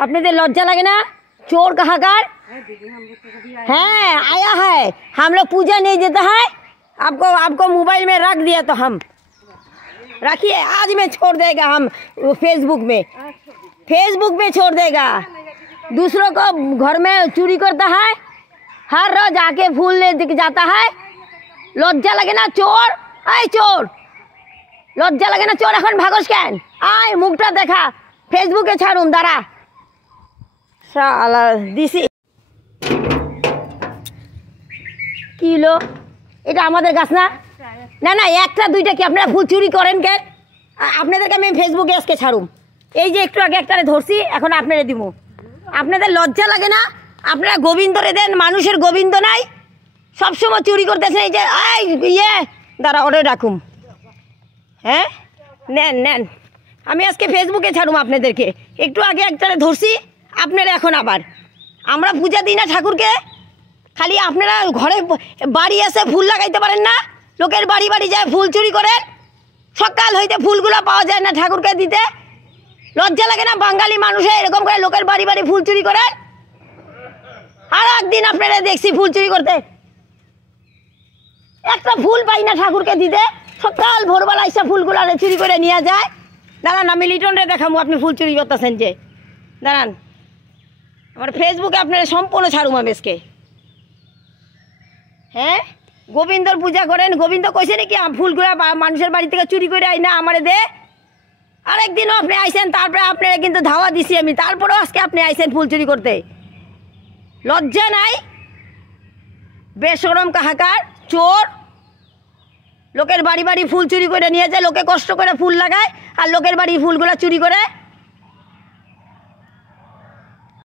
আপনাদের लज्जा लगे ना? चोर कहाकार। है आया है, हम लोग पूजा नहीं देता है, आपको मोबाइल में रख दिया तो हम रखिए, आज में छोड़ देगा हम फेसबुक में छोड़ देगा। दूसरों को घर में चोरी करता है, हर रोज आके फूल ले दिख जाता है। लज्जा लगे ना चोर, आए चोर, लज्जा लगे ना चोर, এখন ভাগস কেন? আয় মুখটা দেখা, ফেসবুকে ছাড়ুন, দাঁড়া শালা দিছি। কি হলো? এটা আমাদের গাছ না? না না, একটা দুইটা কি আপনারা ফুল চুরি করেন কেন? আপনাদেরকে আমি ফেসবুকে আজকে ছাড়ুম। এই যে একটু আগে একটারে ধরছি, এখন আপনারা দিব। আপনাদের লজ্জা লাগে না? আপনারা গোবিন্দরে দেন, মানুষের গোবিন্দ নাই, সবসময় চুরি করতেছেন। এই যে ইয়ে দাঁড়া, ওরে রাখুম। হ্যাঁ নেন নেন, আমি আজকে ফেসবুকে ছাড়ুম আপনাদেরকে। একটু আগে একটারে ধরছি, আপনারা এখন আবার। আমরা পূজা দিই না ঠাকুরকে, খালি আপনারা ঘরে বাড়ি এসে ফুল লাগাইতে পারেন না, লোকের বাড়ি বাড়ি যায় ফুল চুরি করেন। সকাল হইতে ফুলগুলো পাওয়া যায় না ঠাকুরকে দিতে। লজ্জা লাগে না? বাঙালি মানুষে এরকম করে লোকের বাড়ি বাড়ি ফুল চুরি করে। আর একদিন আপনারা দেখছি ফুল চুরি করতে, একটা ফুল পাই না ঠাকুরকে দিতে, সকাল ভোরবেলা এসে ফুলগুলো চুরি করে নিয়ে যায়। দাঁড়ান, আমি লিটনরে দেখাবো আপনি ফুল চুরি করতেছেন যে। দাঁড়ান, আমার ফেসবুকে আপনারা সম্পূর্ণ ছাড়ুম আমি আজকে। হ্যাঁ, গোবিন্দর পূজা করেন, গোবিন্দ কইছে নাকি ফুলগুলো মানুষের বাড়ি থেকে চুরি করে আই না আমারে দে? আরেকদিনও আপনি আইসেন, তারপরে আপনারা কিন্তু ধাওয়া দিছি আমি, তারপরেও আজকে আপনি আইসেন ফুল চুরি করতে। লজ্জা নাই? বেশরম কাহাকার, চোর, লোকের বাড়ি বাড়ি ফুল চুরি করে নিয়ে যায়, লোকে কষ্ট করে ফুল লাগায় আর লোকের বাড়ি ফুলগুলো চুরি করে।